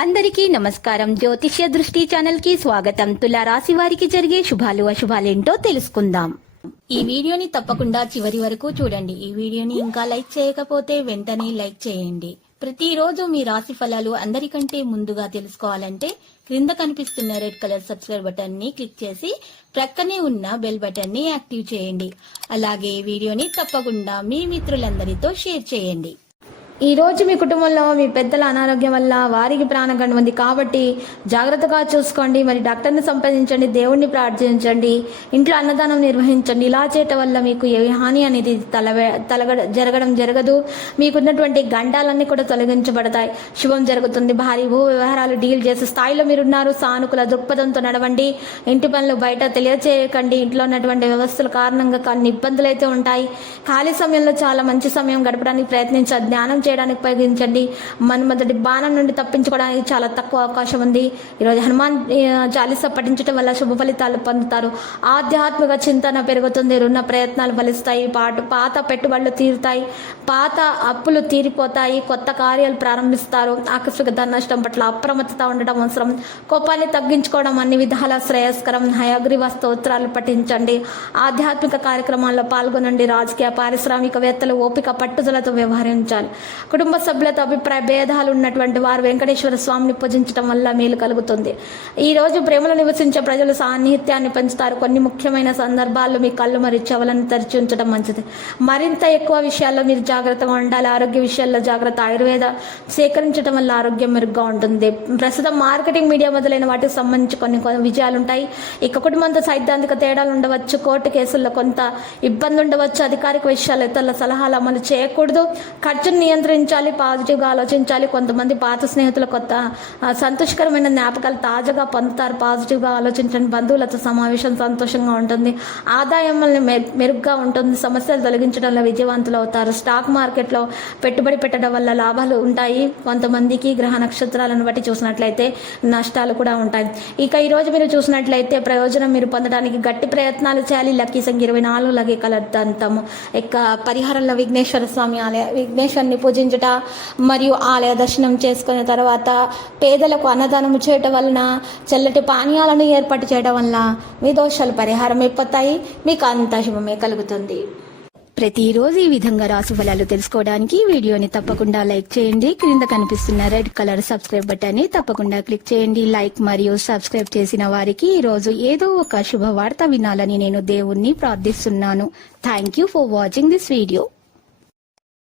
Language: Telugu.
అందరికీ నమస్కారం. జ్యోతిష్య దృష్టి ఛానల్ కి స్వాగతం. తులా రాశి వారికి జరిగే శుభాలు అశుభాలేంటో తెలుసుకుందాం. ఈ వీడియోని తప్పకుండా చివరి వరకు చూడండి. ఈ వీడియోని ఇంకా లైక్ చేయకపోతే వెంటనే లైక్ చేయండి. ప్రతిరోజు మీ రాశి ఫలాలు అందరికంటే ముందుగా తెలుసుకోవాలంటే క్రింద కనిపిస్తున్న రెడ్ కలర్ సబ్స్క్రైబ్ బటన్ ని క్లిక్ చేసి ప్రక్కనే ఉన్న బెల్ బటన్ ని యాక్టివ్ చేయండి. అలాగే వీడియోని తప్పకుండా మీ మిత్రులందరితో షేర్ చేయండి. ఈ రోజు మీ కుటుంబంలో మీ పెద్దల అనారోగ్యం వల్ల వారికి ప్రాణగండం ఉంది కాబట్టి జాగ్రత్తగా చూసుకోండి. మరి డాక్టర్ని సంప్రదించండి, దేవుణ్ణి ప్రార్థించండి, ఇంట్లో అన్నదానం నిర్వహించండి. ఇలా చేయటం వల్ల మీకు ఏ హాని అనేది జరగడం జరగదు. మీకున్నటువంటి గండాలన్నీ కూడా తొలగించబడతాయి. శుభం జరుగుతుంది. భారీ భూ వ్యవహారాలు డీల్ చేసే స్థాయిలో మీరున్నారు. సానుకూల దృక్పథంతో నడవండి. ఇంటి పనులు బయట తెలియచేయకండి. ఇంట్లో ఉన్నటువంటి వ్యవస్థల కారణంగా కొన్ని ఇబ్బందులు అయితే ఉంటాయి. ఖాళీ సమయంలో చాలా మంచి సమయం గడపడానికి ప్రయత్నించాలి. ధ్యానం చేయడానికి ఉపయోగించండి. మన్మధుడి బాణం నుండి తప్పించుకోవడానికి చాలా తక్కువ అవకాశం ఉంది. ఈరోజు హనుమాన్ చాలీసా పఠించడం వల్ల శుభ ఫలితాలు పొందుతారు. ఆధ్యాత్మిక చింతన పెరుగుతుంది. రుణ ప్రయత్నాలు ఫలిస్తాయి. పాత పెట్టుబడులు తీరుతాయి. పాత అప్పులు తీరిపోతాయి. కొత్త కార్యాలు ప్రారంభిస్తారు. ఆకస్మిక ధన నష్టం పట్ల అప్రమత్తత ఉండడం అవసరం. కోపాన్ని తగ్గించుకోవడం అన్ని విధాల శ్రేయస్కరం. హయగ్రీవ స్తోత్రాలు పఠించండి. ఆధ్యాత్మిక కార్యక్రమాల్లో పాల్గొనండి. రాజకీయ పారిశ్రామికవేత్తలు ఓపిక పట్టుదలతో వ్యవహరించాలి. కుటుంబ సభ్యులతో అభిప్రాయ భేదాలు ఉన్నటువంటి వారు వెంకటేశ్వర స్వామిని పూజించడం వల్ల మేలు కలుగుతుంది. ఈ రోజు ప్రేమలో నివసించే ప్రజలు సాన్నిహిత్యాన్ని పెంచుతారు. కొన్ని ముఖ్యమైన సందర్భాల్లో మీ కళ్ళు మరియు చెవులను తెరిచి ఉంచడం మంచిది. మరింత ఎక్కువ విషయాల్లో మీరు జాగ్రత్తగా ఉండాలి. ఆరోగ్య విషయాల్లో జాగ్రత్త. ఆయుర్వేద సేకరించడం వల్ల ఆరోగ్యం మెరుగ్గా ఉంటుంది. ప్రస్తుతం మార్కెటింగ్, మీడియా మొదలైన వాటికి సంబంధించి కొన్ని విజయాలు ఉంటాయి. ఇక కుటుంబంతో సైద్ధాంతిక తేడాలు ఉండవచ్చు. కోర్టు కేసుల్లో కొంత ఇబ్బంది ఉండవచ్చు. అధికారిక విషయాలు ఇతరుల సలహాలు అమలు చేయకూడదు. ఖర్చును నియంత్రించాలి. పాజిటివ్గా ఆలోచించాలి. కొంతమంది పాత స్నేహితులు కొత్త సంతోషకరమైన జ్ఞాపకాలు తాజాగా పొందుతారు. పాజిటివ్గా ఆలోచించండి. బంధువులతో సమావేశం సంతోషంగా ఉంటుంది. ఆదాయం మెరుగ్గా ఉంటుంది. సమస్యలు తొలగించడంలో విజయవంతులు అవుతారు. స్టాక్ మార్కెట్లో పెట్టుబడి పెట్టడం వల్ల లాభాలు ఉంటాయి. కొంతమందికి గ్రహ నక్షత్రాలను బట్టి చూసినట్లయితే నష్టాలు కూడా ఉంటాయి. ఇక ఈరోజు మీరు చూసినట్లయితే ప్రయోజనం మీరు పొందడానికి గట్టి ప్రయత్నాలు చేయాలి. లక్కీ సంఖ్య 24, లక్కీ కలర్ దంతము. ఇక పరిహారంలో విఘ్నేశ్వర స్వామి ఆలయ విఘ్నేశ్వరుని పూజించుట మరియు ఆలయ దర్శనం చేసుకున్న తర్వాత పేదలకు అన్నదానం చేయటం వలన, చల్లటి పానీయాలను ఏర్పాటు చేయడం వల్ల మీ దోషాలు పరిహారం అయిపోతాయి. మీకు అంతా శుభమే కలుగుతుంది. ప్రతిరోజు ఈ విధంగా రాశి ఫలాలు తెలుసుకోవడానికి వీడియోని తప్పకుండా లైక్ చేయండి. క్రింద కనిపిస్తున్న రెడ్ కలర్ సబ్స్క్రైబ్ బటన్ ని తప్పకుండా క్లిక్ చేయండి. లైక్ మరియు సబ్స్క్రైబ్ చేసిన వారికి ఈ రోజు ఏదో ఒక శుభవార్త వినాలని నేను దేవుణ్ణి ప్రార్థిస్తున్నాను. Thank you for watching this video.